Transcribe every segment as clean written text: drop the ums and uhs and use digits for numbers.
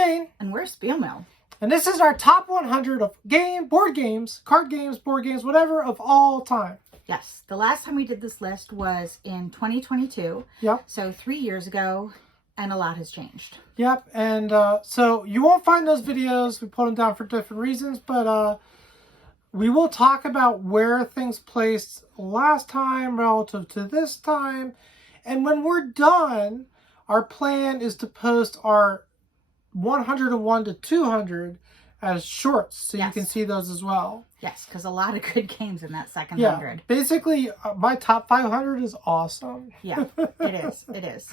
Jane. And we're SpielMill. And this is our top 100 of board games, card games, board games, whatever, of all time. Yes. The last time we did this list was in 2022. Yep. So 3 years ago, and a lot has changed. Yep. And so you won't find those videos. We put them down for different reasons, but we will talk about where things placed last time relative to this time. And when we're done, our plan is to post our 101 to 200 as shorts, so Yes. you can see those as well. Yes, because a lot of good games in that second Yeah, 100. basically, my top 500 is awesome. Yeah, it is. It is.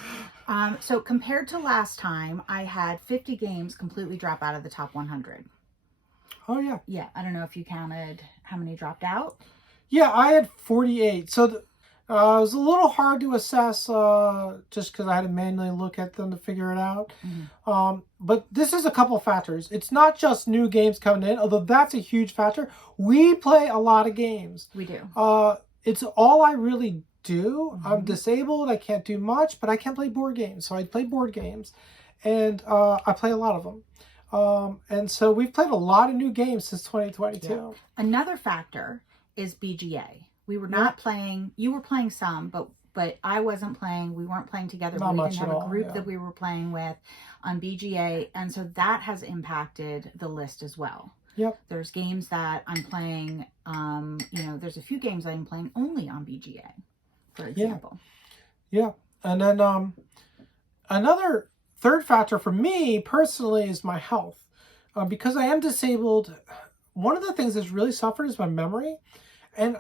So compared to last time, I had 50 games completely drop out of the top 100. Oh, yeah. Yeah, I don't know if you counted how many dropped out. Yeah, I had 48. So it was a little hard to assess just because I had to manually look at them to figure it out. Mm-hmm. But this is a couple factors. It's not just new games coming in, although that's a huge factor. We play a lot of games. We do. It's all I really do. Mm-hmm. I'm disabled. I can't do much, but I can play board games. So I play board games, and I play a lot of them. And so we've played a lot of new games since 2022. Yeah. Another factor is BGA. We were not playing. You were playing some, but I wasn't playing. We weren't playing together. Not we much didn't at have a all, group yeah. that we were playing with on BGA, and so that has impacted the list as well. Yep. There's games that I'm playing. There's a few games I'm playing only on BGA, for example. Yeah. And then another third factor for me personally is my health. Because I am disabled, one of the things that's really suffered is my memory. And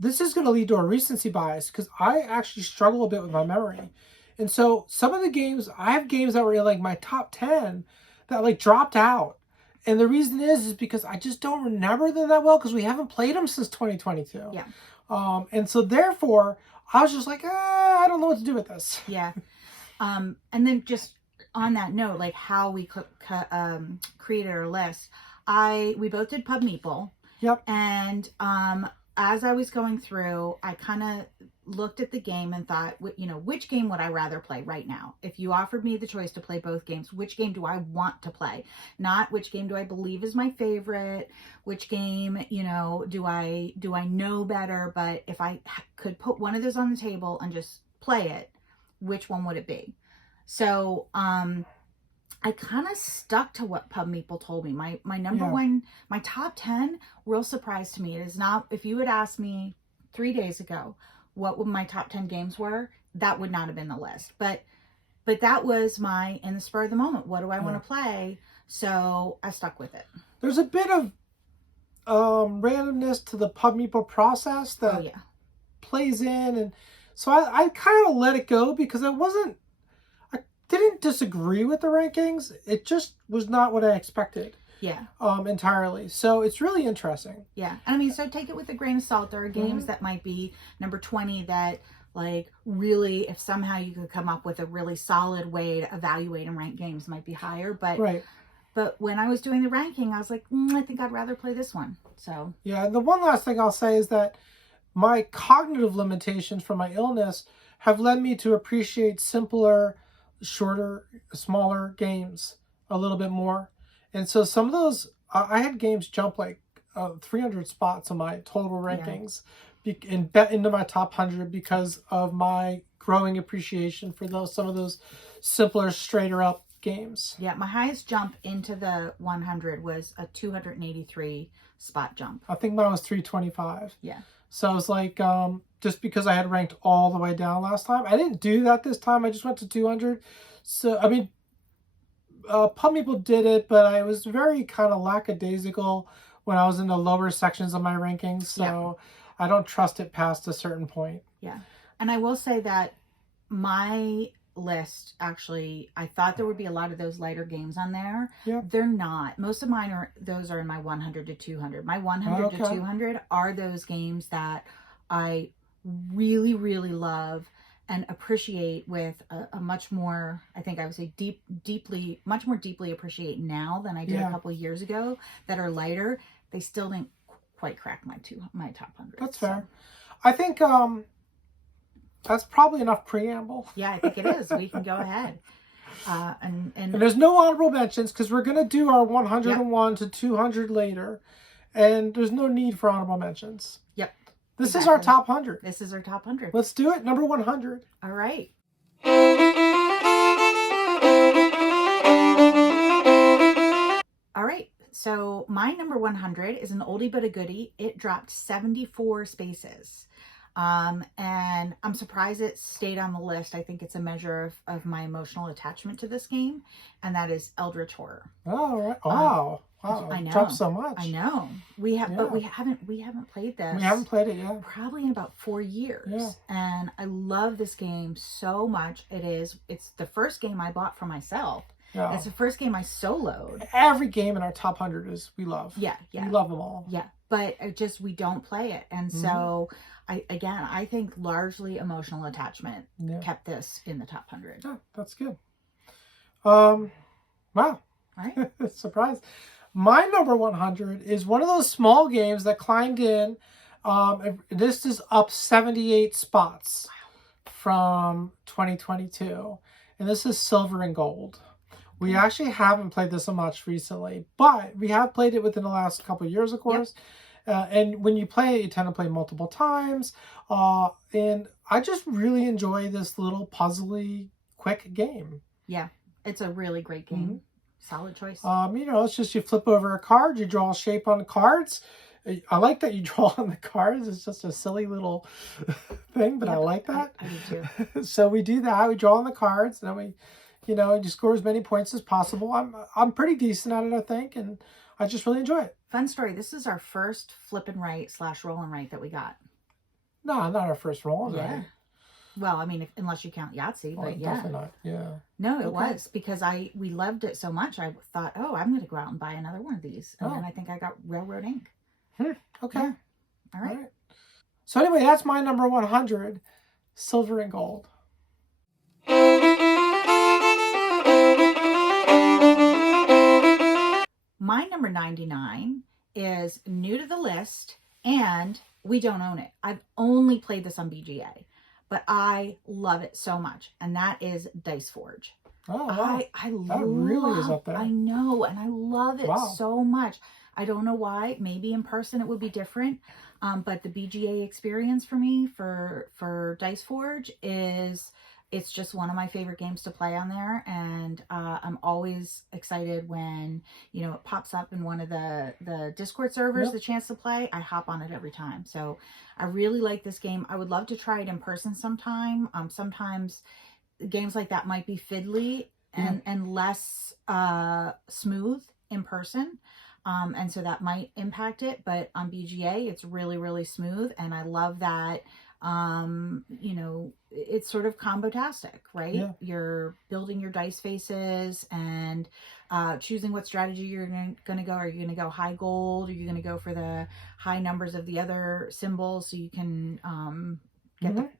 this is going to lead to a recency bias because I actually struggle a bit with my memory. And so some of the games, I have games that were in like my top 10 that like dropped out. And the reason is because I just don't remember them that well because we haven't played them since 2022. Yeah. And so therefore, I was just like, I don't know what to do with this. Yeah. And then just on that note, like how we created our list, we both did Pub Meeple. Yep. And as I was going through, I kind of looked at the game and thought, which game would I rather play right now? If you offered me the choice to play both games, which game do I want to play? Not which game do I believe is my favorite? Which game, do I know better? But if I could put one of those on the table and just play it, which one would it be? So, I kind of stuck to what Pub Meeple told me. My number one, my top 10, real surprise to me. It is not, if you had asked me 3 days ago what would my top 10 games were, that would not have been the list. But that was in the spur of the moment. What do I want to play? So I stuck with it. There's a bit of randomness to the Pub Meeple process that plays in. And so I kind of let it go because I didn't disagree with the rankings. It just was not what I expected. Yeah. Entirely. So it's really interesting. Yeah. I mean, so take it with a grain of salt. There are games that might be number 20 that like really, if somehow you could come up with a really solid way to evaluate and rank games, might be higher. But when I was doing the ranking, I was like, I think I'd rather play this one. So yeah. And the one last thing I'll say is that my cognitive limitations from my illness have led me to appreciate simpler, shorter, smaller games a little bit more. And so some of those, I had games jump like 300 spots on my total rankings and bet into my top 100 because of my growing appreciation for some of those simpler, straighter up games. Yeah, my highest jump into the 100 was a 283 spot jump. I think mine was 325. Yeah. So I was like, just because I had ranked all the way down last time. I didn't do that this time. I just went to 200. So, I mean, Pub Meeple did it, but I was very kind of lackadaisical when I was in the lower sections of my rankings. So I don't trust it past a certain point. Yeah. And I will say that my list, actually, I thought there would be a lot of those lighter games on there. Yeah. They're not. Most of mine are in my 100 to 200. My 100 to 200 are those games that I really, really love and appreciate with a much more, I think I would say much more deeply appreciate now than I did a couple of years ago, that are lighter. They still didn't quite crack my top 100. That's fair. I think that's probably enough preamble. Yeah, I think it is. We can go ahead. And there's no honorable mentions because we're going to do our 101 to 200 later. And there's no need for honorable mentions. Yep. This is our top 100. This is our top 100. Let's do it. Number 100. All right. All right. So my number 100 is an oldie but a goodie. It dropped 74 spaces. And I'm surprised it stayed on the list. I think it's a measure of my emotional attachment to this game, and that is Eldritch Horror. Oh, right. Wow. Wow. I know. Dropped so much. I know. We have, but we haven't played this. We haven't played it yet. Probably in about 4 years. Yeah. And I love this game so much. It's the first game I bought for myself. Yeah. It's the first game I soloed. Every game in our top 100 we love. Yeah, yeah. We love them all. Yeah, but we don't play it. And so, I think largely emotional attachment kept this in the top 100. Yeah, that's good. Wow. All right. Surprise. My number 100 is one of those small games that climbed in. This is up 78 spots from 2022. And this is Silver and Gold. We actually haven't played this so much recently, but we have played it within the last couple of years, of course. Yep. And when you play it, you tend to play multiple times. And I just really enjoy this little puzzly, quick game. Yeah, it's a really great game. Mm-hmm. Solid choice. It's just you flip over a card, you draw a shape on the cards. I like that you draw on the cards. It's just a silly little thing, but I like that. I do too. So we do that. We draw on the cards, and then we, you score as many points as possible. I'm pretty decent at it, I think, and I just really enjoy it. Fun story. This is our first flip and right / roll and right that we got. No, not our first roll and right. Well, I mean, unless you count Yahtzee, but yeah. Definitely not, yeah. No, it was because we loved it so much. I thought, I'm going to go out and buy another one of these. And then I think I got Railroad Ink. Okay. Yeah. All right. So anyway, that's my number 100, Silver and Gold. My number 99 is new to the list, and we don't own it. I've only played this on BGA. But I love it so much, and that is Dice Forge. Oh, wow. I that really is up there. I know, and I love it so much. I don't know why. Maybe in person it would be different, but the BGA experience for me for Dice Forge it's just one of my favorite games to play on there, and I'm always excited when it pops up in one of the Discord servers, the chance to play. I hop on it every time. So I really like this game. I would love to try it in person sometime. Sometimes games like that might be fiddly and less smooth in person. And so that might impact it, but on BGA it's really, really smooth, and I love that. It's sort of combo-tastic, right? Yeah. You're building your dice faces and choosing what strategy you're going to go. Are you going to go high gold? Are you going to go for the high numbers of the other symbols so you can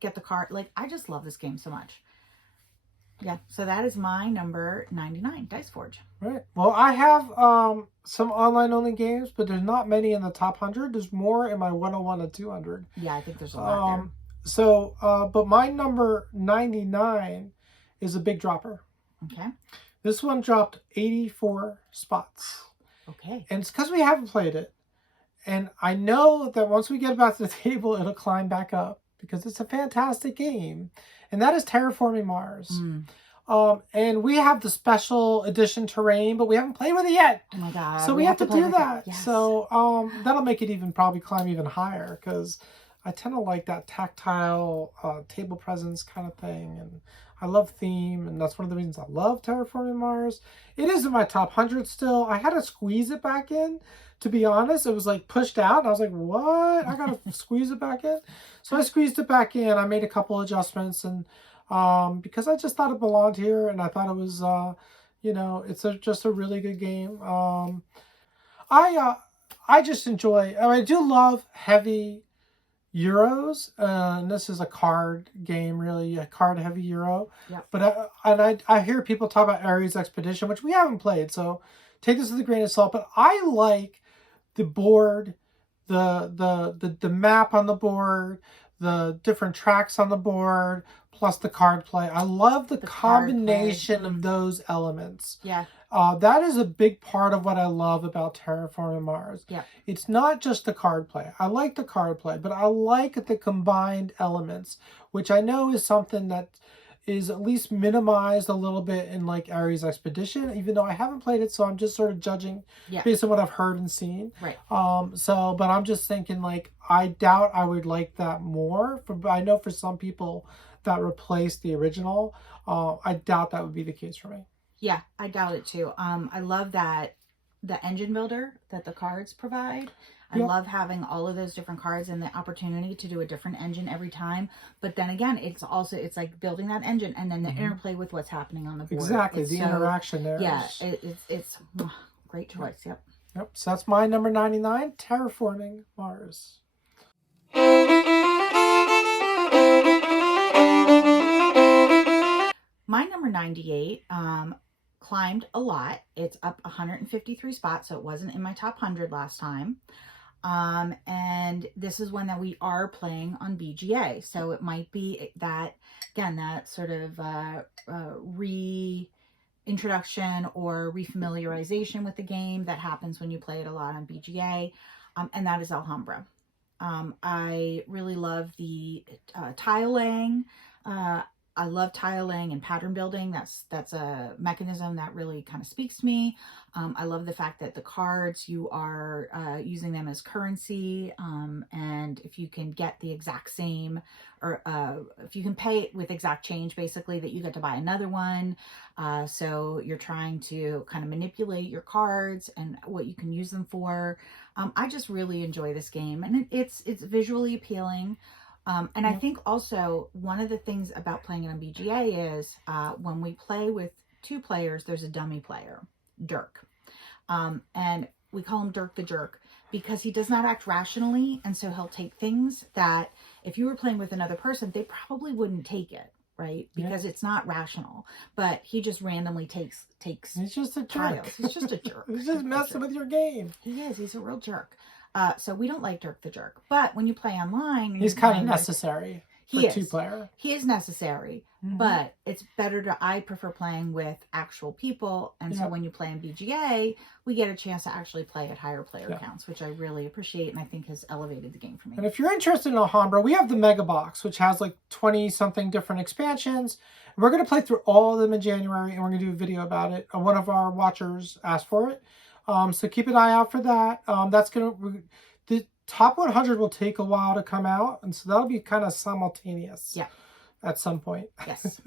get the card? Like, I just love this game so much. Yeah, so that is my number 99, Dice Forge. Right. Well, I have some online-only games, but there's not many in the top 100. There's more in my 101 and 200. Yeah, I think there's a lot there. So, but my number 99 is a big dropper. Okay. This one dropped 84 spots. Okay. And it's because we haven't played it. And I know that once we get it back to the table, it'll climb back up because it's a fantastic game. And that is Terraforming Mars. And we have the special edition terrain, but we haven't played with it yet. Oh my God. So we have to do that. Yes. So that'll make it probably climb even higher because I tend to like that tactile table presence kind of thing. And I love theme, and that's one of the reasons I love Terraforming Mars. It is in my top 100 still. I had to squeeze it back in. To be honest, it was like pushed out. And I was like, what? I got to squeeze it back in. So I squeezed it back in. I made a couple adjustments, and because I just thought it belonged here, and I thought it was, it's just a really good game. I just enjoy, I do love heavy Euros, and this is a card game, really, a card heavy Euro. Yeah. But I hear people talk about Ares Expedition, which we haven't played, so take this with a grain of salt. But I like the board, the map on the board, the different tracks on the board, plus the card play. I love the card play. combination of those elements. Yeah. That is a big part of what I love about Terraforming Mars. Yeah. It's not just the card play. I like the card play, but I like the combined elements, which I know is something that is at least minimized a little bit in like Ares Expedition, even though I haven't played it, so I'm just sort of judging based on what I've heard and seen. Right. But I'm just thinking, like, I doubt I would like that more. I know for some people that replaced the original, I doubt that would be the case for me. Yeah, I doubt it too. I love that the engine builder that the cards provide. I love having all of those different cards and the opportunity to do a different engine every time. But then again, it's like building that engine and then the interplay with what's happening on the board. Exactly, the interaction there. Yeah, it's great choice. Yep. Yep. So that's my number 99, Terraforming Mars. My number 98 climbed a lot. It's up 153 spots, so it wasn't in my top 100 last time. And this is one that we are playing on BGA. So it might be that, again, that sort of reintroduction or refamiliarization with the game that happens when you play it a lot on BGA. And that is Alhambra. I really love the tile laying. I love tile laying and pattern building. That's a mechanism that really kind of speaks to me. I love the fact that the cards, you are using them as currency. And if you can get the exact same, or if you can pay it with exact change, basically, that you get to buy another one. So you're trying to kind of manipulate your cards and what you can use them for. I just really enjoy this game, and it's visually appealing. And I think also one of the things about playing it on BGA is when we play with 2 players, there's a dummy player, Dirk. And we call him Dirk the Jerk because he does not act rationally. And so he'll take things that if you were playing with another person, they probably wouldn't take it, right? Because it's not rational. But he just randomly takes He's just a tiles. jerk. He's just a jerk. He's just messing with your game. He is. He's a real jerk. So we don't like Dirk the Jerk. But when you play online... He's kind of necessary for 2-player. He is necessary. But it's better I prefer playing with actual people. And so when you play in BGA, we get a chance to actually play at higher player counts, which I really appreciate and I think has elevated the game for me. And if you're interested in Alhambra, we have the Mega Box, which has like 20-something different expansions. We're going to play through all of them in January, and we're going to do a video about it. One of our watchers asked for it. So keep an eye out for that. The top 100 will take a while to come out, and so that'll be kind of simultaneous at some point. Yes.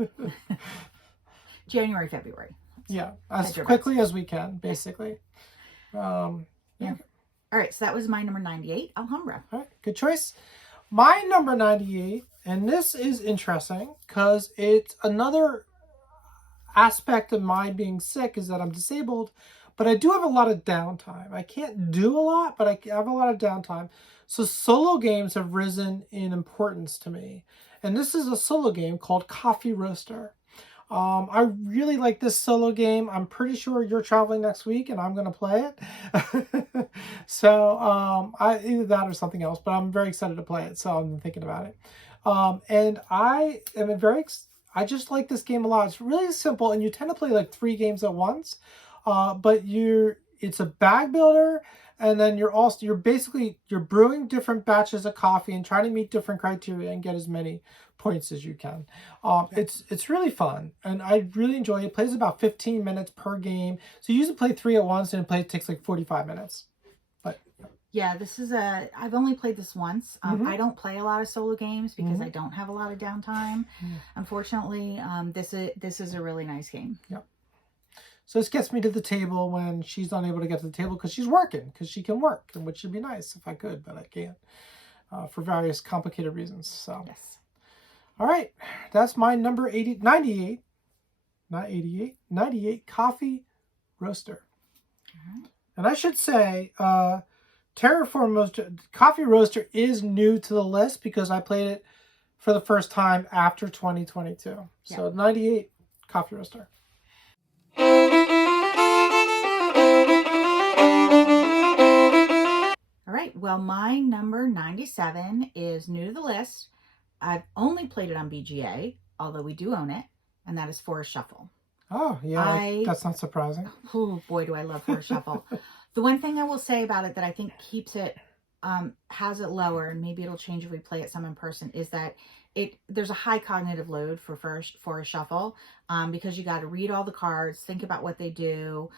January, February. Yeah, as quickly as we can, basically. All right, so that was my number 98, Alhambra. All right, good choice. My number 98, and this is interesting because it's another aspect of my being sick is that I'm disabled, but I do have a lot of downtime. I can't do a lot, but I have a lot of downtime. So solo games have risen in importance to me. And this is a solo game called Coffee Roaster. I really like this solo game. I'm pretty sure you're traveling next week and I'm going to play it. So either that or something else, but I'm very excited to play it. So I'm thinking about it. And I just like this game a lot. It's really simple, and you tend to play like 3 games at once. But it's a bag builder, and then you're brewing different batches of coffee and trying to meet different criteria and get as many points as you can. It's really fun, and I really enjoy it. It plays about 15 minutes per game. So you usually play 3 at once, and it takes like 45 minutes. But yeah, I've only played this once. I don't play a lot of solo games because I don't have a lot of downtime. Unfortunately, this is a really nice game. Yep. So this gets me to the table when she's unable to get to the table because she's working, because she can work, and which would be nice if I could, but I can't for various complicated reasons. So yes. All right, that's my number 98 Coffee Roaster. And I should say, Coffee Roaster is new to the list because I played it for the first time after 2022. So 98 Coffee Roaster. All right, well, my number 97 is new to the list. I've only played it on BGA. although we do own it, and that is Forest Shuffle. Oh, yeah, that's not surprising. Oh, boy, do I love Forest Shuffle. The one thing I will say about it that I think keeps it, has it lower, and maybe it'll change if we play it some in person, is that there's a high cognitive load for Forest Shuffle, because you got to read all the cards, think about what they do,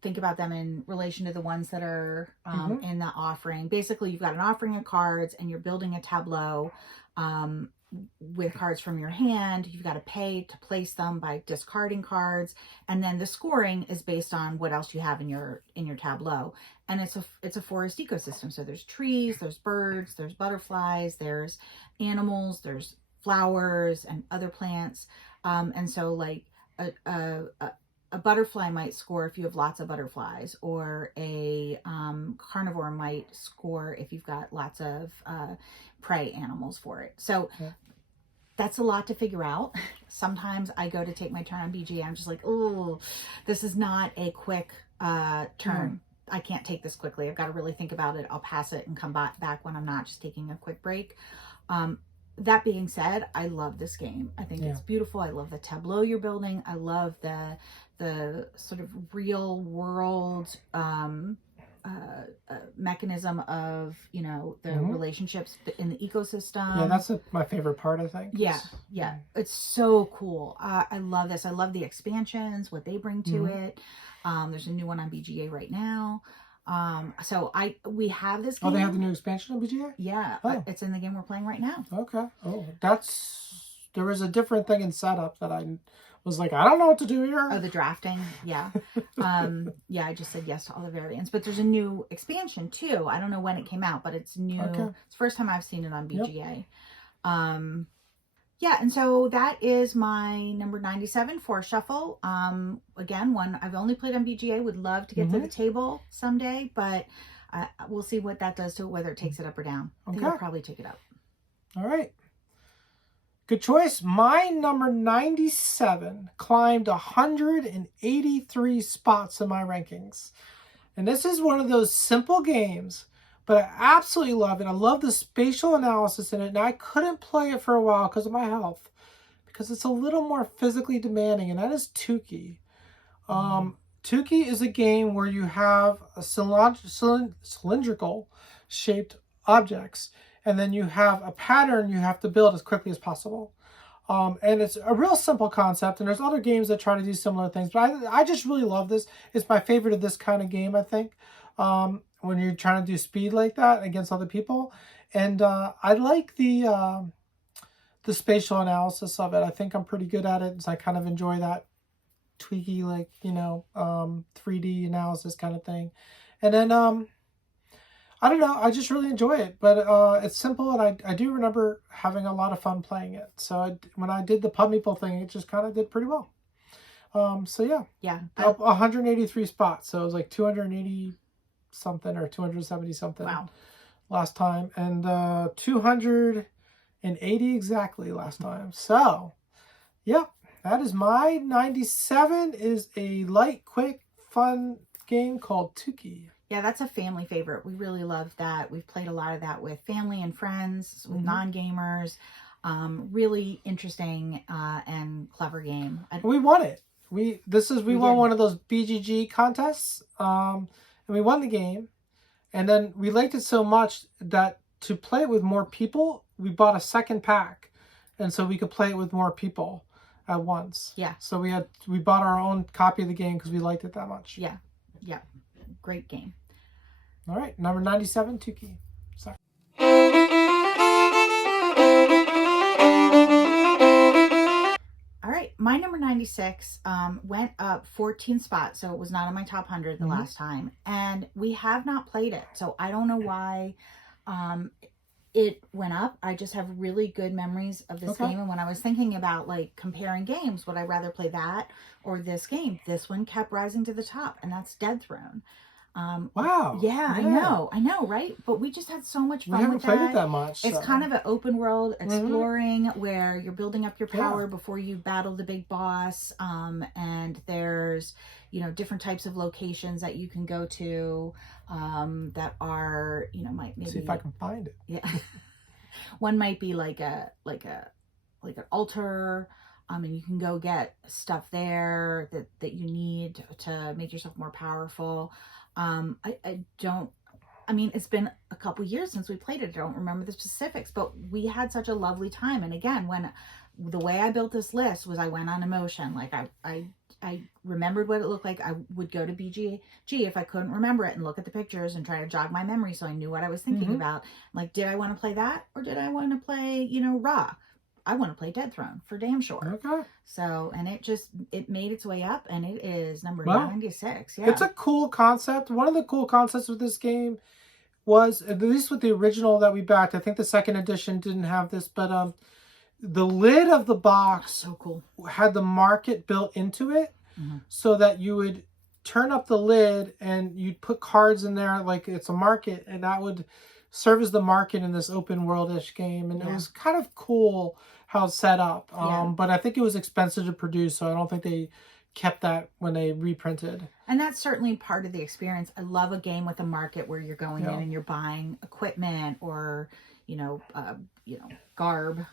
think about them in relation to the ones that are in the offering. Basically, you've got an offering of cards, and you're building a tableau with cards from your hand. You've got to pay to place them by discarding cards, and then the scoring is based on what else you have in your tableau. And it's a forest ecosystem. So there's trees, there's birds, there's butterflies, there's animals, there's flowers and other plants. And so like a butterfly might score if you have lots of butterflies, or a carnivore might score if you've got lots of prey animals for it. So that's a lot to figure out. Sometimes I go to take my turn on BGA. I'm just like, oh, this is not a quick turn. I can't take this quickly. I've got to really think about it. I'll pass it and come back when I'm not just taking a quick break. That being said, I love this game. I think it's beautiful. I love the tableau you're building. I love the sort of real world mechanism of, the relationships in the ecosystem. Yeah, that's my favorite part, I think. Yeah. It's so cool. I love this. I love the expansions, what they bring to it. There's a new one on BGA right now. So we have this game. Oh, they have the new expansion on BGA? Yeah. It's in the game we're playing right now. Okay. Oh, there was a different thing in setup that I was like, I don't know what to do here. Oh, the drafting. Yeah. I just said yes to all the variants, but there's a new expansion too. I don't know when it came out, but it's new. Okay. It's the first time I've seen it on BGA. Yep. Yeah, and so that is my number 97 for Shuffle. Again, one I've only played on BGA. Would love to get to the table someday, but we'll see what that does to it, whether it takes it up or down. I think it'll probably take it up. All right. Good choice. My number 97 climbed 183 spots in my rankings. And this is one of those simple games, but I absolutely love it. I love the spatial analysis in it, and I couldn't play it for a while because of my health, because it's a little more physically demanding, and that is Tuki. Tuki is a game where you have a cylindrical shaped objects, and then you have a pattern you have to build as quickly as possible. And it's a real simple concept, and there's other games that try to do similar things, but I just really love this. It's my favorite of this kind of game, I think. When you're trying to do speed like that against other people. And I like the spatial analysis of it. I think I'm pretty good at it, so I kind of enjoy that tweaky, 3D analysis kind of thing. And then, I don't know, I just really enjoy it. But it's simple, and I do remember having a lot of fun playing it. So when I did the Pub Meeple thing, it just kind of did pretty well. So yeah. Yeah. Up 183 spots. So it was like 280 something or 270 something last time, and 280 exactly last time. So yep, that is my 97. Is a light, quick, fun game called Tuki. Yeah, that's a family favorite. We really love that. We've played a lot of that with family and friends, with non-gamers. Really interesting and clever game. We won it. We won one of those BGG contests. And we won the game, and then we liked it so much that to play it with more people, we bought a second pack, and so we could play it with more people at once. Yeah. So we bought our own copy of the game because we liked it that much. Yeah. Yeah. Great game. All right, number 97, Tuki. Sorry. All right, my number 96 went up 14 spots, so it was not on my top 100 the last time, and we have not played it, so I don't know why it went up. I just have really good memories of this game, and when I was thinking about comparing games, would I rather play that or this game? This one kept rising to the top, and that's Dead Throne. Wow. Yeah, I know, right? But we just had so much fun with that. We haven't played it that much. It's kind of an open world exploring where you're building up your power before you battle the big boss. And there's, different types of locations that you can go to that are, maybe... See if I can find it. Yeah. One might be like a like an altar. And you can go get stuff there that you need to make yourself more powerful. I mean, it's been a couple years since we played it. I don't remember the specifics, but we had such a lovely time. And again, when the way I built this list was I went on emotion. Like I remembered what it looked like. I would go to BGG if I couldn't remember it and look at the pictures and try to jog my memory so I knew what I was thinking about. Like, did I want to play that or did I want to play, you know, Ra? I want to play Dead Throne for damn sure. Okay. So, and it made its way up and it is number 96. Yeah. It's a cool concept. One of the cool concepts with this game was, at least with the original that we backed, I think the second edition didn't have this, but the lid of the box so cool. had the market built into it, so that you would turn up the lid and you'd put cards in there like it's a market, and that would serve as the market in this open world-ish game. And it was kind of cool how it's set up. But I think it was expensive to produce, so I don't think they kept that when they reprinted. And that's certainly part of the experience. I love a game with a market where you're going in and you're buying equipment or, garb,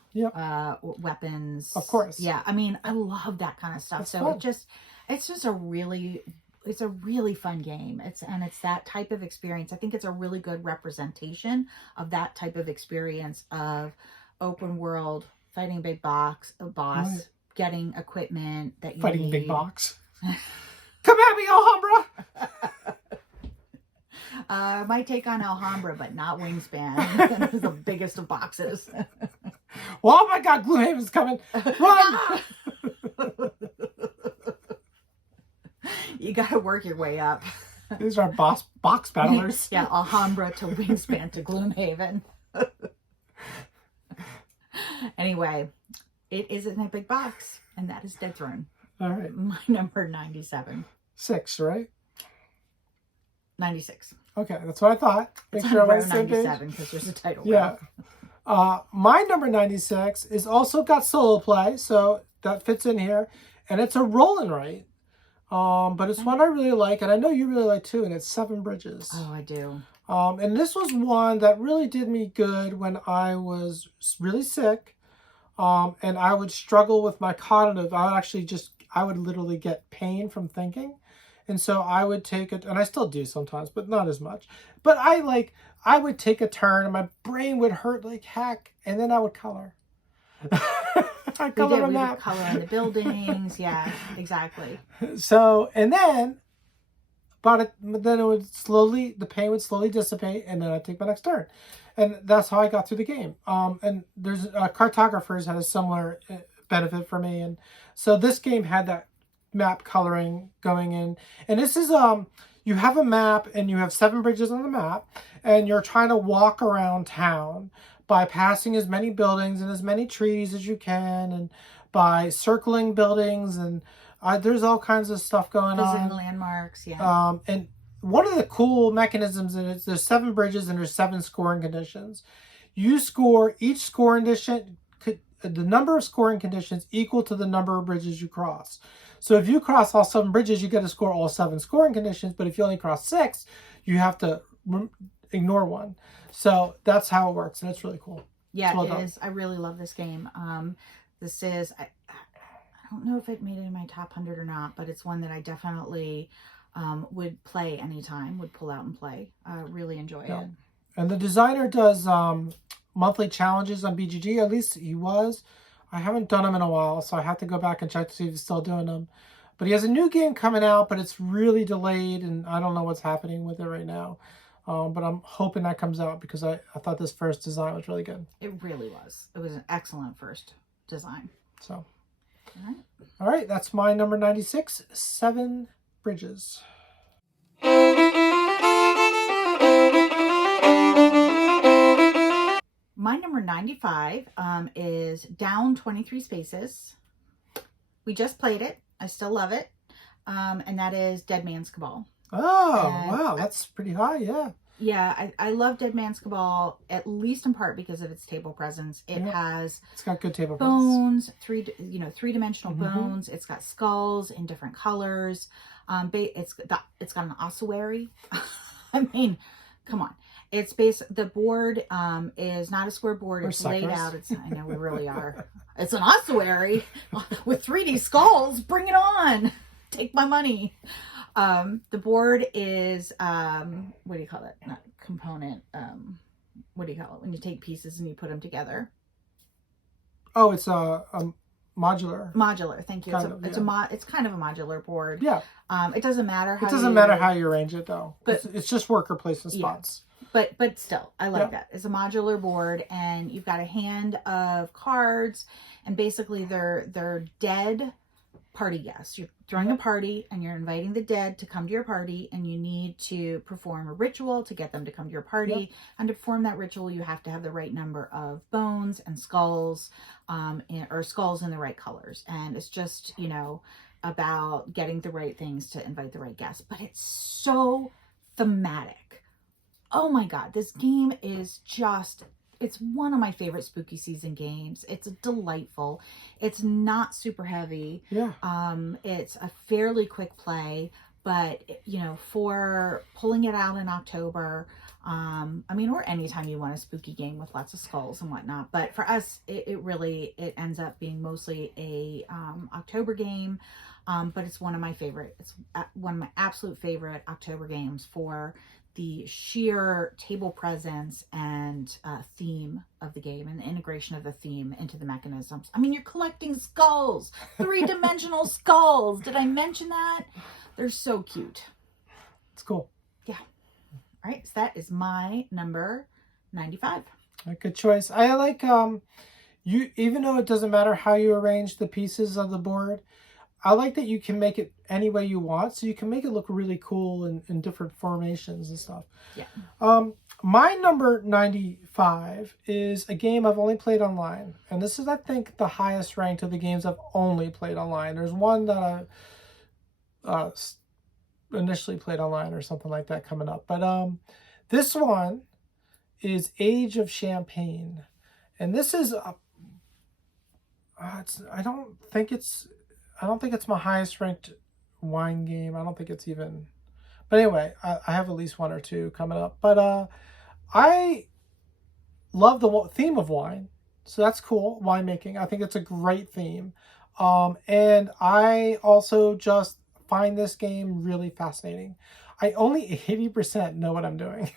weapons. Of course. Yeah. I mean, I love that kind of stuff. That's so fun. it's just a really fun game. It's that type of experience. I think it's a really good representation of that type of experience of open world, fighting a big boss, getting equipment that you Fighting need. big box. Come at me, Alhambra! Might take on Alhambra, but not Wingspan. It's the biggest of boxes. Well, oh my God, Gloomhaven's coming! Run! You got to work your way up. These are box battlers. Yeah, Alhambra to Wingspan to Gloomhaven. Anyway, it is in a big box, and that is Dead Throne. All right. My number 97. 6, right? 96. Okay, that's what I thought. Make It's sure I on was row 97 because there's a title. Yeah. My number 96 is also got solo play, so that fits in here. And it's a roll and write. But it's one I really like, and I know you really like too, and it's Seven Bridges. Oh, I do. And this was one that really did me good when I was really sick. And I would struggle with my cognitive. I would literally get pain from thinking. And so I would take it, and I still do sometimes, but not as much. But I would take a turn and my brain would hurt like heck, and then I would color. We would color in the buildings. Yeah, exactly. So, and then, the pain would slowly dissipate, and then I'd take my next turn. And that's how I got through the game. And there's cartographers had a similar benefit for me. And so this game had that map coloring going in. And this is, you have a map and you have 7 bridges on the map, and you're trying to walk around town by passing as many buildings and as many trees as you can, and by circling buildings, and there's all kinds of stuff going on. Visiting landmarks, yeah. And one of the cool mechanisms in it, there's 7 bridges and there's 7 scoring conditions. You score each scoring condition, the number of scoring conditions equal to the number of bridges you cross. So if you cross all 7 bridges, you get to score all 7 scoring conditions. But if you only cross 6, you have to ignore one. So that's how it works, and it's really cool. Yeah, it is. I really love this game. This is, I don't know if it made it in my top 100 or not, but it's one that I definitely would play anytime, would pull out and play. Really enjoy it. And the designer does monthly challenges on BGG. At least he was. I haven't done them in a while, so I have to go back and check to see if he's still doing them. But he has a new game coming out, but it's really delayed, and I don't know what's happening with it right now. But I'm hoping that comes out, because I thought this first design was really good. It really was. It was an excellent first design. So, all right, that's my number 96, 7 Bridges. My number 95 is Down 23 Spaces. We just played it. I still love it. And that is Dead Man's Cabal. Oh, wow. That's pretty high, yeah. Yeah, I love Dead Man's Cabal, at least in part because of its table presence. It's got good table bones, three-dimensional bones. It's got skulls in different colors. It's got an ossuary. I mean, come on. It's the board is not a square board. It's laid out. I know we really are. It's an ossuary with 3D skulls. Bring it on. Take my money. The board is, what do you call it? Not component. What do you call it? When you take pieces and you put them together. Oh, it's a modular. Modular. Thank you. It's kind of a modular board. Yeah. It doesn't matter how you arrange it though. But it's just worker placement spots. But still, I like that. It's a modular board, and you've got a hand of cards, and basically they're dead party guests. You're throwing a party, and you're inviting the dead to come to your party, and you need to perform a ritual to get them to come to your party. Yep. And to perform that ritual, you have to have the right number of bones and skulls, or skulls in the right colors. And it's just, about getting the right things to invite the right guests. But it's so thematic. Oh my God, this game is it's one of my favorite spooky season games. It's delightful. It's not super heavy. Yeah. It's a fairly quick play, but for pulling it out in October, or anytime you want a spooky game with lots of skulls and whatnot. But for us, it ends up being mostly a October game. But it's one of my favorite. It's one of my absolute favorite October games for the sheer table presence and theme of the game, and the integration of the theme into the mechanisms. You're collecting skulls, 3-dimensional skulls. Did I mention that? They're so cute. It's cool. Yeah. All right. So that is my number 95. A good choice. I like, even though it doesn't matter how you arrange the pieces of the board, I like that you can make it any way you want, so you can make it look really cool in different formations and stuff. Yeah. My number 95 is a game I've only played online, and this is, I think, the highest ranked of the games I've only played online. There's one that I initially played online or something like that coming up, but this one is Age of Champagne, and this is I don't think it's my highest ranked wine game. I don't think it's even, but anyway, I have at least one or two coming up. But I love the theme of wine, so that's cool. Winemaking, I think it's a great theme. And I also just find this game really fascinating. I only 80% know what I'm doing.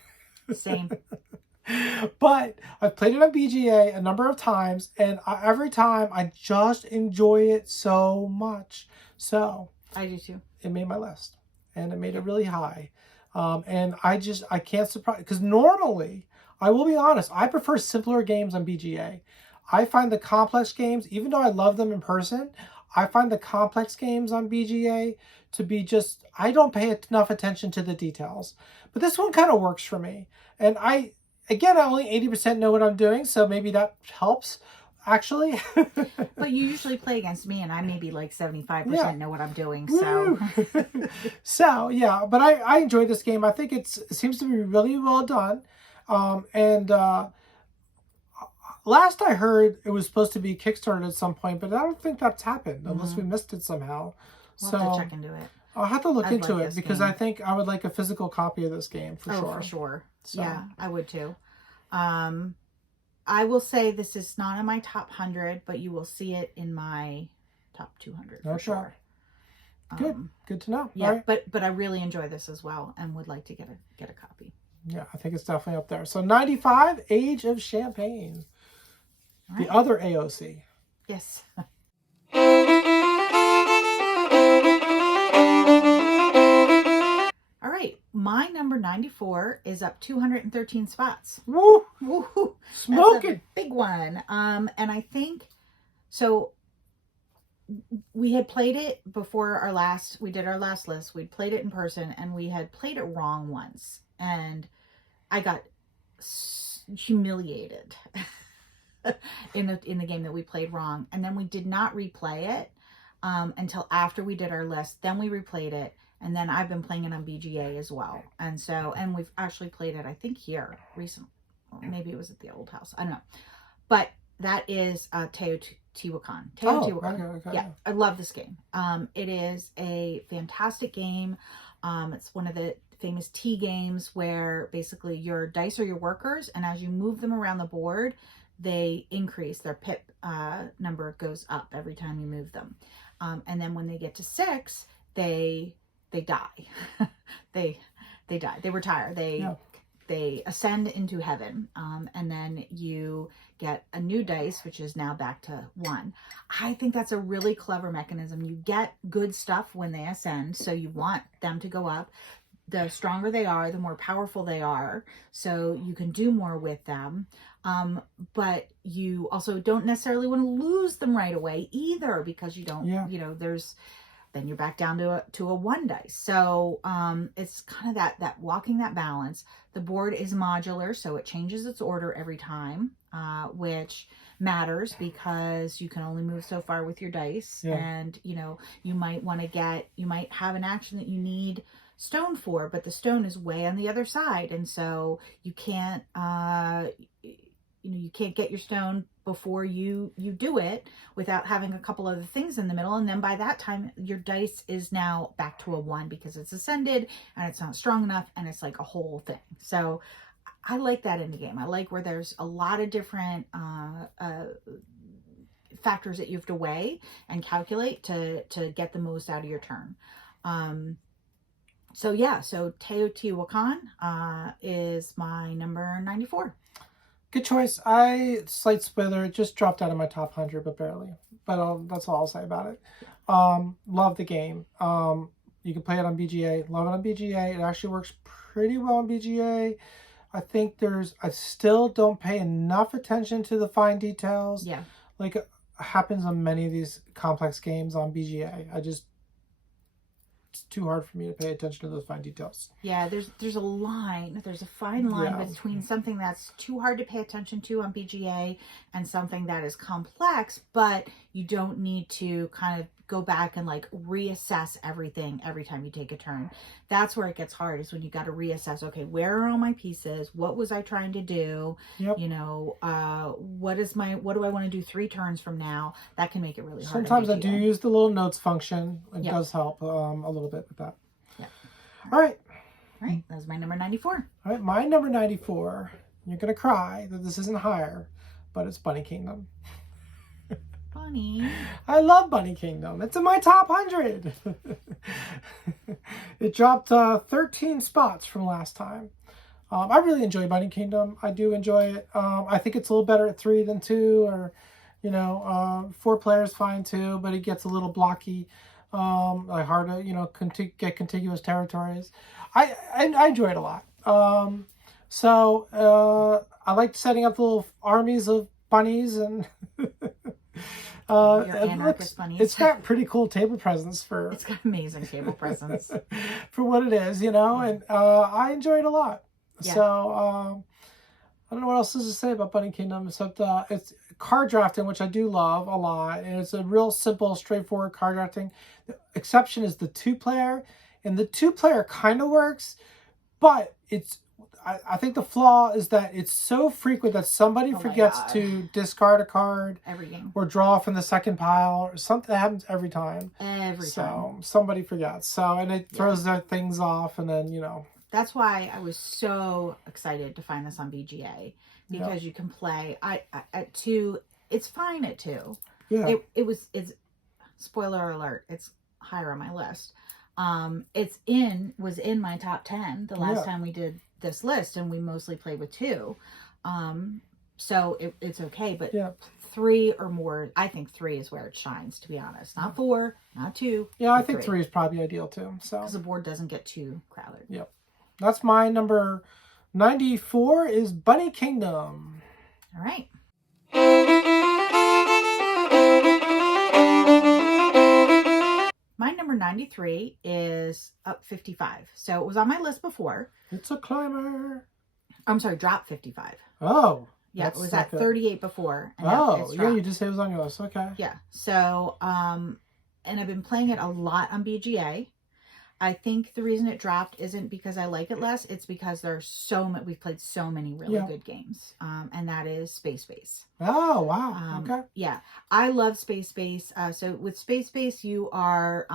Same. But I've played it on BGA a number of times, and every time I just enjoy it so much. So I do too. It made my list, and it made it really high. And I can't surprise, because normally, I will be honest, I prefer simpler games on BGA. I find the complex games, even though I love them in person, I find the complex games on BGA to be just, I don't pay enough attention to the details. But this one kind of works for me. And again, I only 80% know what I'm doing, so maybe that helps, actually. But you usually play against me, and I maybe like 75% know what I'm doing, so. So, yeah, but I enjoyed this game. I think it seems to be really well done. Last I heard, it was supposed to be Kickstarted at some point, but I don't think that's happened, unless we missed it somehow. We'll have to check into it. I'll have to look into it, because I think I would like a physical copy of this game, for sure. Oh, for sure. So. Yeah, I would too. I will say this is not in my top 100, but you will see it in my top 200 for sure. Good to know. Yeah, right. but I really enjoy this as well, and would like to get a copy. Yeah, I think it's definitely up there. So 95, Age of Champagne. Right. The other AOC. Yes. All right, my number 94 is up 213 spots. Woo! Woo! Smoking! That's a big one. And I think, so we had played it before we did our last list. We'd played it in person, and we had played it wrong once. And I got humiliated in the game that we played wrong. And then we did not replay it until after we did our list. Then we replayed it. And then I've been playing it on BGA as well. And we've actually played it, I think, here recently. Maybe it was at the old house. I don't know. But that is Teotihuacan. Okay. Yeah, I love this game. It is a fantastic game. It's one of the famous tea games where basically your dice are your workers. And as you move them around the board, they increase. Their pip number goes up every time you move them. And then when they get to 6, they die. they die. They retire. They ascend into heaven. And then you get a new dice, which is now back to 1. I think that's a really clever mechanism. You get good stuff when they ascend, so you want them to go up. The stronger they are, the more powerful they are, so you can do more with them. But you also don't necessarily want to lose them right away either, because you don't, then you're back down to a 1 dice. So it's kind of that walking that balance. The board is modular, so it changes its order every time, which matters because you can only move so far with your dice. And you might have an action that you need stone for, but the stone is way on the other side, and so you can't you can't get your stone before you do it without having a couple other things in the middle. And then by that time, your dice is now back to a 1 because it's ascended and it's not strong enough, and it's like a whole thing. So I like that in the game. I like where there's a lot of different factors that you have to weigh and calculate to get the most out of your turn. So Teotihuacan is my number 94. Good choice. Slight spoiler, it just dropped out of my top 100, but barely. But that's all I'll say about it. Love the game. You can play it on BGA. Love it on BGA. It actually works pretty well on BGA. I think I still don't pay enough attention to the fine details. Yeah. Like it happens on many of these complex games on BGA. It's too hard for me to pay attention to those fine details. Yeah, there's a fine line between something that's too hard to pay attention to on BGA and something that is complex, but you don't need to kind of go back and like reassess everything every time you take a turn. That's where it gets hard, is when you got to reassess, okay, where are all my pieces? What was I trying to do? Yep. What do I want to do 3 turns from now? That can make it really hard. Sometimes I do use the little notes function. It does help a little bit with that. Yeah. All right. That was my number 94. All right, my number 94. You're going to cry that this isn't higher, but it's Bunny Kingdom. Bunny. I love Bunny Kingdom. It's in my top 100. It dropped 13 spots from last time. I really enjoy Bunny Kingdom. I do enjoy it. I think it's a little better at 3 than 2, or 4 players fine too, but it gets a little blocky. Hard to get contiguous territories. I enjoy it a lot. I like setting up little armies of bunnies and anarchist bunnies. It's got pretty cool table presence for. It's got amazing table presence for what it is, and I enjoy it a lot. Yeah. So I don't know what else to say about Bunny Kingdom except it's card drafting, which I do love a lot, and it's a real simple, straightforward card drafting. The exception is the 2-player, and the 2-player kind of works, but I think the flaw is that it's so frequent that somebody forgets to discard a card every game or draw from the second pile or something. That happens every time. So somebody forgets. And it throws their things off, and then That's why I was so excited to find this on BGA, because you can play at 2. It's fine at 2. Yeah. It's spoiler alert. It's higher on my list. Was in my top 10 the last time we did this list, and we mostly played with 2. So it's okay, but 3 or more, I think 3 is where it shines, to be honest. Not 4, not 2. Yeah, I think 3 is probably ideal too. So because the board doesn't get too crowded. Yep. That's my number 94 is Bunny Kingdom. All right. My number 93 is up 55. So it was on my list before. It's a climber. I'm sorry, drop 55. Oh. Yeah, it was at 38 before. And you just say it was on your list. Okay. Yeah. So, and I've been playing it a lot on BGA. I think the reason it dropped isn't because I like it less. It's because we've played so many really good games. And that is Space Base. Oh, wow. Okay. Yeah. I love Space Base. So with Space Base, you are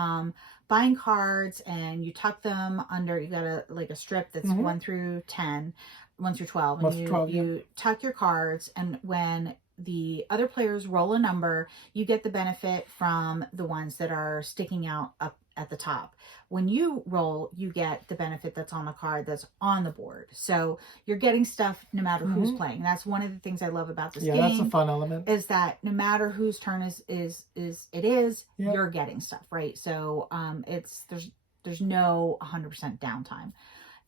buying cards and you tuck them under, you got a strip that's 1 through 10, 1 through 12, and 1 through 12, you tuck your cards, and when the other players roll a number, you get the benefit from the ones that are sticking out up at the top. When you roll, you get the benefit that's on the card that's on the board. So you're getting stuff no matter who's playing. That's one of the things I love about this game. Yeah, that's a fun element. Is that no matter whose turn you're getting stuff, right? So there's no 100% downtime.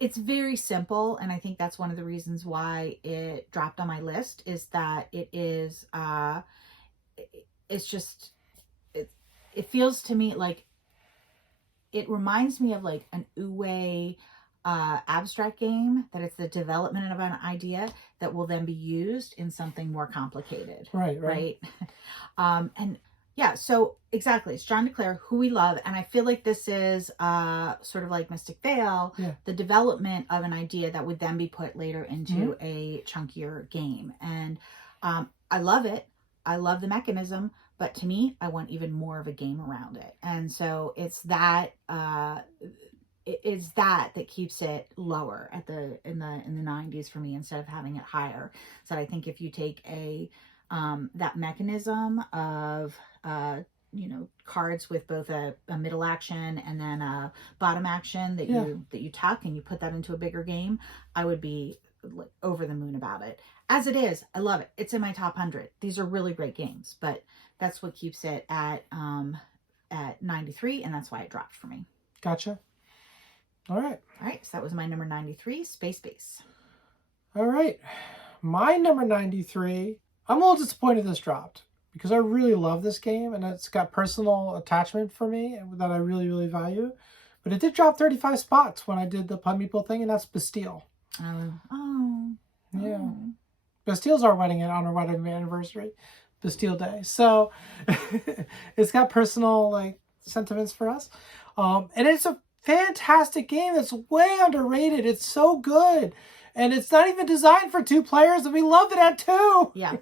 It's very simple, and I think that's one of the reasons why it dropped on my list, is that it is it feels to me like it reminds me of like an Uwe abstract game, that it's the development of an idea that will then be used in something more complicated. Right. And yeah, so exactly. It's John DeClaire, who we love. And I feel like this is sort of like Mystic Vale, the development of an idea that would then be put later into a chunkier game. And I love it. I love the mechanism. But to me, I want even more of a game around it. And so it's that that keeps it lower at in the 90s for me, instead of having it higher. So I think if you take that mechanism of cards with both a middle action and then a bottom action that you tuck, and you put that into a bigger game, I would be like over the moon about it. As it is, I love it. It's in my top 100. These are really great games, but that's what keeps it at 93, and that's why it dropped for me. Gotcha. All right. So that was my number 93, Space Base. All right. My number 93, I'm a little disappointed this dropped, because I really love this game, and it's got personal attachment for me that I really, really value. But it did drop 35 spots when I did the Pun Meeple thing, and that's Bastille. Yeah. Bastille's our wedding on our wedding anniversary, Bastille Day. So it's got personal sentiments for us. And it's a fantastic game that's way underrated. It's so good. And it's not even designed for 2 players, and we love it at 2. Yeah.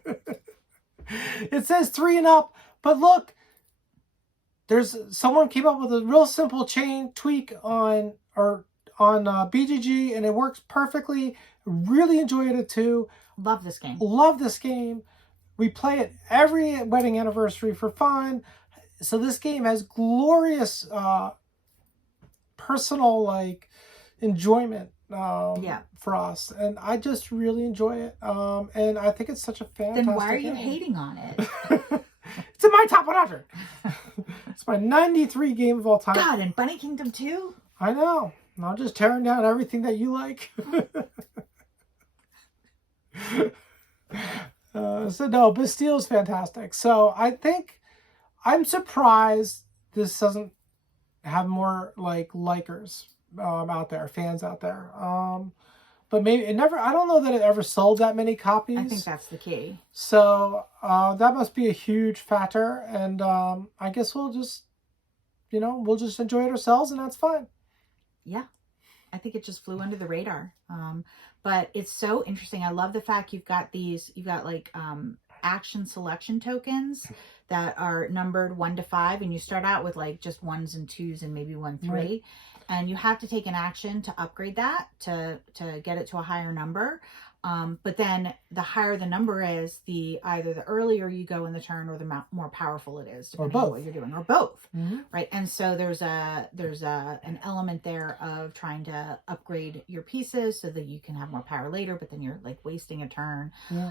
It says 3 and up. But look, someone came up with a real simple chain tweak on BGG, and it works perfectly. Really enjoy it at 2. Love this game. Love this game. We play it every wedding anniversary for fun. So this game has glorious personal enjoyment for us, and I just really enjoy it. And I think it's such a fantastic Then why are you game. hating on it? It's in my top 100. It's my 93 game of all time. God, and Bunny Kingdom 2? I know. I'm just tearing down everything that you like. So no, Bastille's fantastic. So I think I'm surprised this doesn't have more likers out there, fans out there. But maybe I don't know that it ever sold that many copies. I think that's the key. So that must be a huge factor. And I guess we'll just enjoy it ourselves, and that's fine. Yeah. I think it just flew under the radar. But it's so interesting. I love the fact you've got action selection tokens that are numbered 1 to 5, and you start out with just 1s and 2s and maybe 1, 3. Right. And you have to take an action to upgrade that to get it to a higher number. But then the higher the number is, either the earlier you go in the turn, or the more powerful it is, depending on what you're doing, or both, right? And so there's an element there of trying to upgrade your pieces so that you can have more power later, but then you're wasting a turn. Yeah.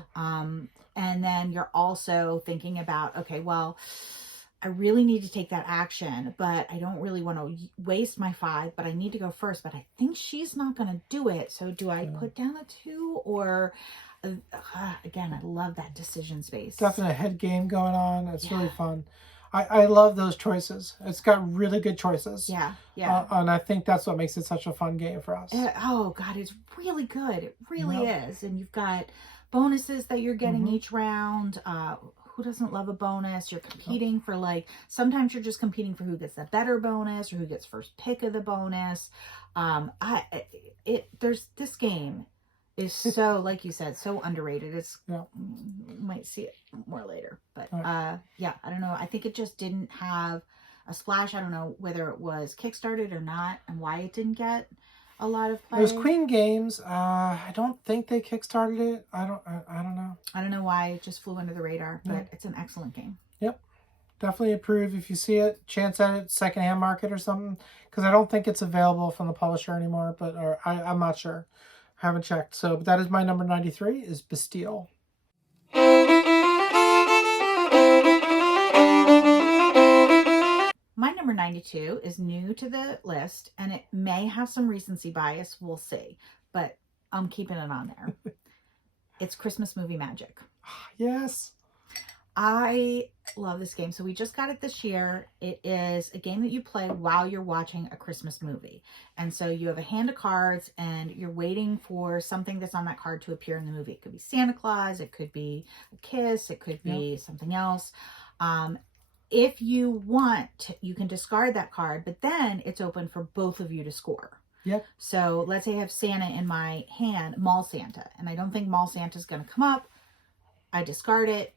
And then you're also thinking about, okay, well, I really need to take that action, but I don't really want to waste my 5, but I need to go first, but I think she's not going to do it. So do I put down a 2, or again, I love that decision space. Definitely a head game going on. It's really fun. I love those choices. It's got really good choices. Yeah. And I think that's what makes it such a fun game for us. Oh God, it's really good. It really is. And you've got bonuses that you're getting each round. Who doesn't love a bonus? You're competing for sometimes you're just competing for who gets the better bonus or who gets first pick of the bonus. This game is so, like you said, so underrated. You might see it more later, but I don't know. I think it just didn't have a splash. I don't know whether it was kickstarted or not and why it didn't get a lot of play. It was Queen Games. I don't think they kickstarted it. I don't know. I don't know why it just flew under the radar, but it's an excellent game. Yep. Definitely approve if you see it. Chance at it, secondhand market or something. Because I don't think it's available from the publisher anymore. But I'm not sure. I haven't checked. So, but that is my number 93 is Bastille. My number 92 is new to the list, and it may have some recency bias. We'll see. But I'm keeping it on there. It's Christmas Movie Magic. Yes. I love this game. So we just got it this year. It is a game that you play while you're watching a Christmas movie. And so you have a hand of cards and you're waiting for something that's on that card to appear in the movie. It could be Santa Claus. It could be a kiss. It could be something else. If you want, you can discard that card, but then it's open for both of you to score. Yep. So let's say I have Santa in my hand, Mall Santa, and I don't think Mall Santa's going to come up. I discard it,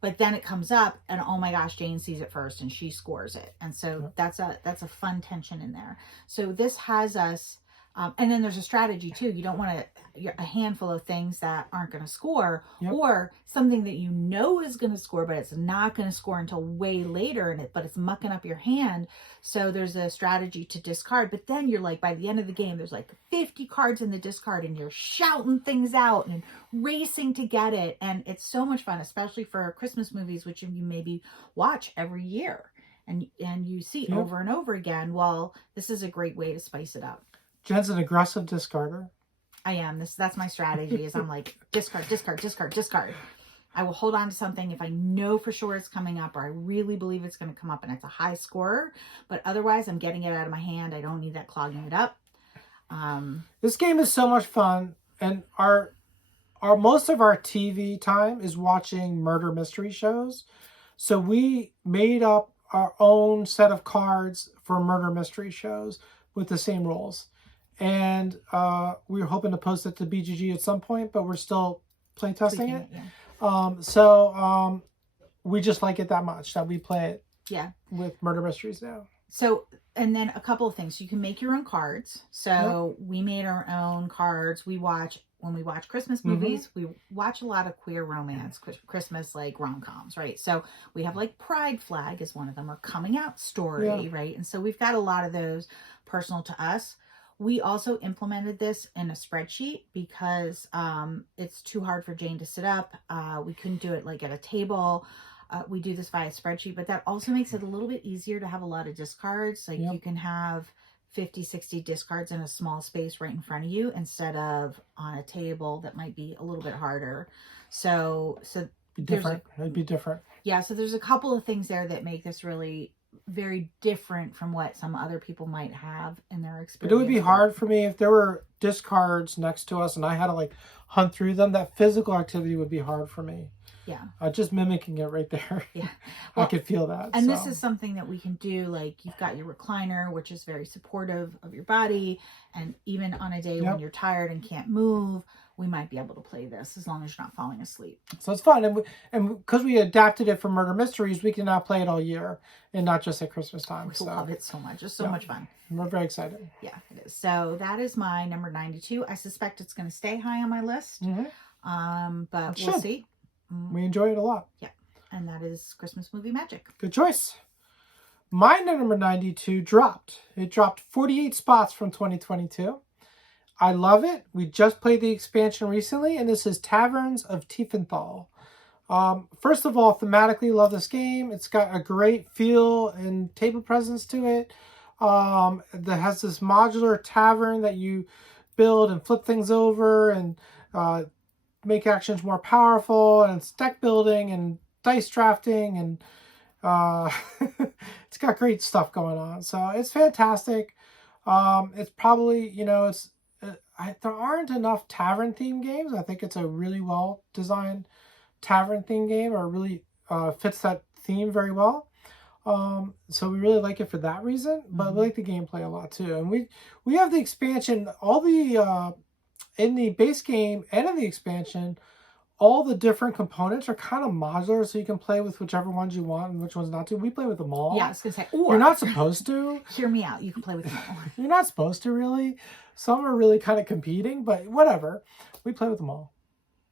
but then it comes up and oh my gosh, Jane sees it first and she scores it. And so that's a fun tension in there. So this has us, and then there's a strategy too. You don't want a handful of things that aren't going to score, or something that you know is going to score, but it's not going to score until way later, but it's mucking up your hand. So there's a strategy to discard. But then you're like, by the end of the game, there's like 50 cards in the discard, and you're shouting things out and racing to get it. And it's so much fun, especially for Christmas movies, which you maybe watch every year and you see over and over again. Well, this is a great way to spice it up. Jen's an aggressive discarder. I am. That's my strategy is I'm like, discard. I will hold on to something if I know for sure it's coming up or I really believe it's going to come up and it's a high scorer. But otherwise, I'm getting it out of my hand. I don't need that clogging it up. This game is so much fun. And our most of our TV time is watching murder mystery shows. So we made up our own set of cards for murder mystery shows with the same rules. And we were hoping to post it to BGG at some point, but we're still play testing it. So we just like it that much that we play it with murder mysteries now. So, and then a couple of things. You can make your own cards. So we made our own cards. When we watch Christmas movies, we watch a lot of queer romance, Christmas like rom-coms, right? So we have like Pride Flag is one of them, or Coming Out Story, right? And so we've got a lot of those personal to us. We also implemented this in a spreadsheet because it's too hard for Jane to sit up. We couldn't do it like at a table. We do this via spreadsheet, but that also makes it a little bit easier to have a lot of discards. Like you can have 50, 60 discards in a small space right in front of you instead of on a table that might be a little bit harder. So It'd be different. Yeah, so there's a couple of things there that make this really very different from what some other people might have in their experience. But it would be hard for me if there were discards next to us and I had to like hunt through them. That physical activity would be hard for me. Yeah. Just mimicking it right there. Yeah. Well, I could feel that. And this is something that we can do. Like you've got your recliner, which is very supportive of your body. And even on a day when you're tired and can't move, we might be able to play this as long as you're not falling asleep. So it's fun. And because we adapted it for murder mysteries, we can now play it all year and not just at Christmas time. We love it so much. It's so much fun. We're very excited. Yeah, it is. So that is my number 92. I suspect it's going to stay high on my list. But we'll see. We enjoy it a lot. Yeah. And that is Christmas Movie Magic. Good choice. My number 92 dropped. It dropped 48 spots from 2022. I love it. We just played the expansion recently, and this is Taverns of Tiefenthal. First of all, thematically, love this game. It's got a great feel and table presence to it. That has this modular tavern that you build and flip things over and make actions more powerful, and it's deck building and dice drafting, and it's got great stuff going on. So it's fantastic. It's probably, there aren't enough tavern themed games. I think it's a really well designed tavern themed game, or really fits that theme very well. So we really like it for that reason, but we like the gameplay a lot too. And we have the expansion, all the in the base game and in the expansion, all the different components are kind of modular, so you can play with whichever ones you want and which ones not to. We play with them all. Yeah, I was going to say, or... You're not supposed to. Hear me out. You can play with them all. You're not supposed to, really. Some are really kind of competing, but whatever. We play with them all.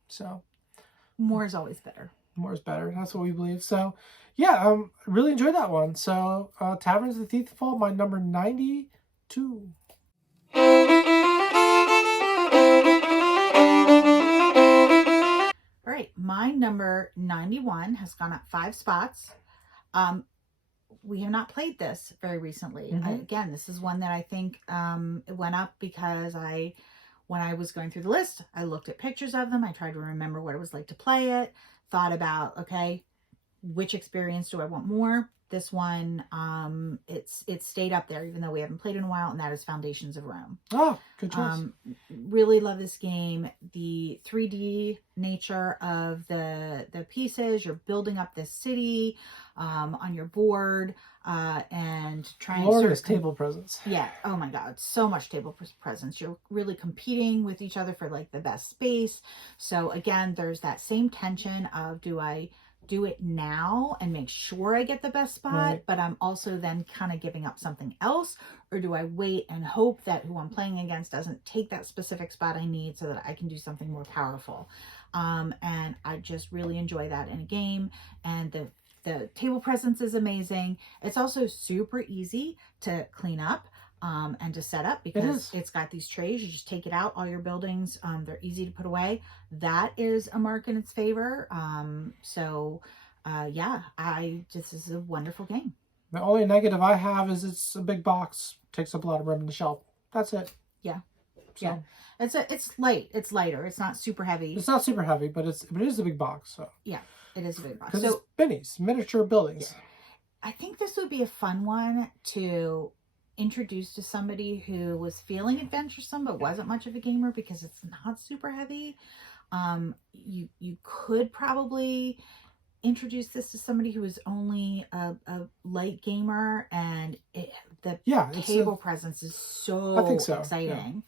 So. More is always better. More is better. That's what we believe. So, yeah, really enjoyed that one. So, Taverns of the Thief Fall, my number 92. All right, my number 91 has gone up 5 spots. We have not played this very recently. Again, this is one that I think it went up because when I was going through the list, I looked at pictures of them. I tried to remember what it was like to play it. Thought about, okay, which experience do I want more? This one, it's stayed up there even though we haven't played in a while, and that is Foundations of Rome. Oh, good choice. Really love this game. The 3D nature of the pieces. You're building up this city on your board and trying glorious table presence. Yeah. Oh my God. So much table presence. You're really competing with each other for like the best space. So again, there's that same tension of, do I do it now and make sure I get the best spot, right, but I'm also then kind of giving up something else? Or do I wait and hope that who I'm playing against doesn't take that specific spot I need so that I can do something more powerful? And I just really enjoy that in a game. And the table presence is amazing. It's also super easy to clean up and to set up because it's got these trays. You just take it out, all your buildings, they're easy to put away. That is a mark in its favor. Yeah, this is a wonderful game. The only negative I have is it's a big box, takes up a lot of room in the shelf. That's it. Yeah. So. Yeah. It's light. It's lighter. It's not super heavy. It's not super heavy, but it is a big box. So. Yeah, it is a big box. Because it's minis, miniature buildings. Yeah. I think this would be a fun one to introduce to somebody who was feeling adventuresome but wasn't much of a gamer because it's not super heavy. You could probably introduce this to somebody who is only a light gamer, and the table presence is so exciting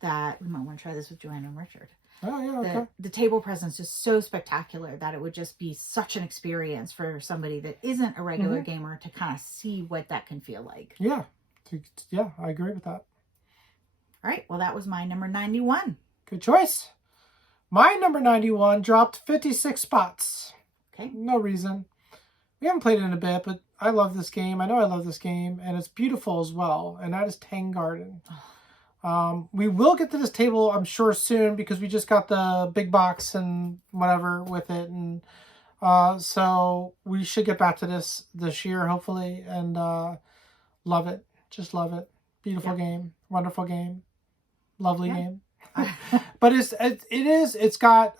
that we might want to try this with Joanna and Richard. Oh yeah, okay. The table presence is so spectacular that it would just be such an experience for somebody that isn't a regular gamer to kind of see what that can feel like. Yeah. Yeah, I agree with that. All right. Well, that was my number 91. Good choice. My number 91 dropped 56 spots. Okay. No reason. We haven't played it in a bit, but I love this game. I know I love this game, and it's beautiful as well, and that is Tang Garden. We will get to this table, I'm sure, soon because we just got the big box and whatever with it, and so we should get back to this year, hopefully, and love it. Just love it. Beautiful game. Wonderful game. Lovely game. But it's got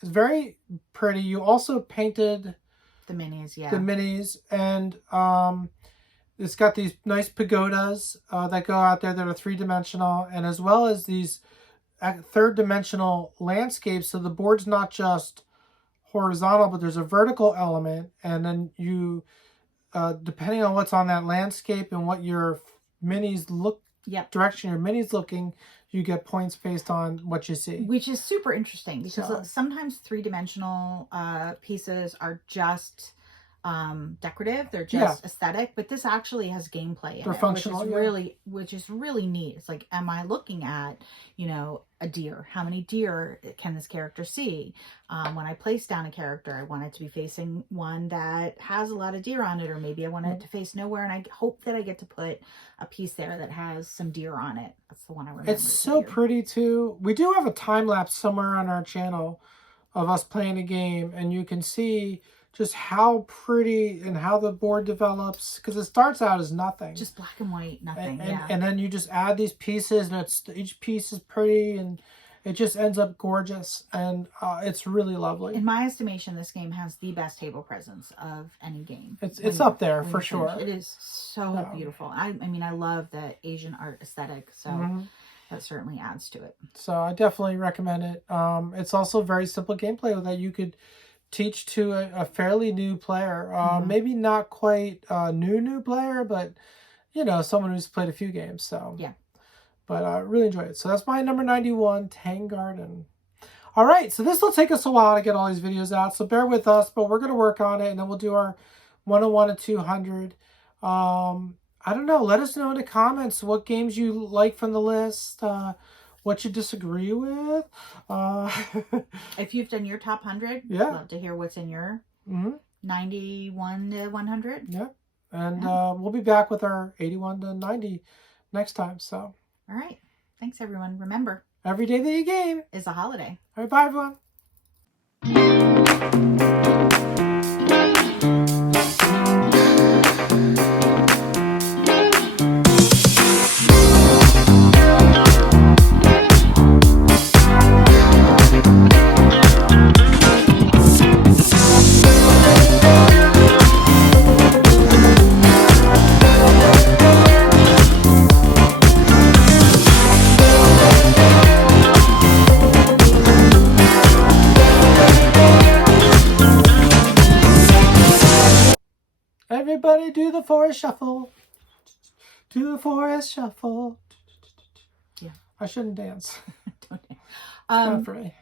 it's very pretty. You also painted the minis, the minis, and it's got these nice pagodas that go out there that are 3-dimensional, and as well as these 3rd-dimensional landscapes. So the board's not just horizontal, but there's a vertical element, and then you depending on what's on that landscape and what your minis look, direction your minis looking, you get points based on what you see. Which is super interesting because sometimes 3-dimensional pieces are just decorative. They're just aesthetic, but this actually has gameplay in it, functional, which is really neat. It's like, am I looking at, a deer? How many deer can this character see? When I place down a character, I want it to be facing one that has a lot of deer on it, or maybe I want it to face nowhere, and I hope that I get to put a piece there that has some deer on it. That's the one I remember. It's so pretty too. We do have a time lapse somewhere on our channel of us playing a game, and you can see just how pretty and how the board develops, because it starts out as nothing, just black and white, nothing. And then you just add these pieces, and each piece is pretty, and it just ends up gorgeous, and it's really lovely. In my estimation, this game has the best table presence of any game. It's up there for sure. It is so beautiful. I mean, I love the Asian art aesthetic, so that certainly adds to it. So I definitely recommend it. It's also very simple gameplay that you could teach to a fairly new player. Maybe not quite a new player, but someone who's played a few games. So but I really enjoy it. So that's my number 91, Tang Garden. All right, so this will take us a while to get all these videos out, so bear with us, but we're going to work on it, and then we'll do our 101 to 200. I don't know. Let us know in the comments what games you like from the list, what you disagree with. If you've done your top 100, yeah. love to hear what's in your Mm-hmm. 91 to 100. Yeah. And we'll be back with our 81 to 90 next time. So. All right. Thanks, everyone. Remember, every day that you game is a holiday. All right, bye, everyone. Everybody do the forest shuffle. Do the forest shuffle. Yeah. I shouldn't dance. Don't dance. It's not for me.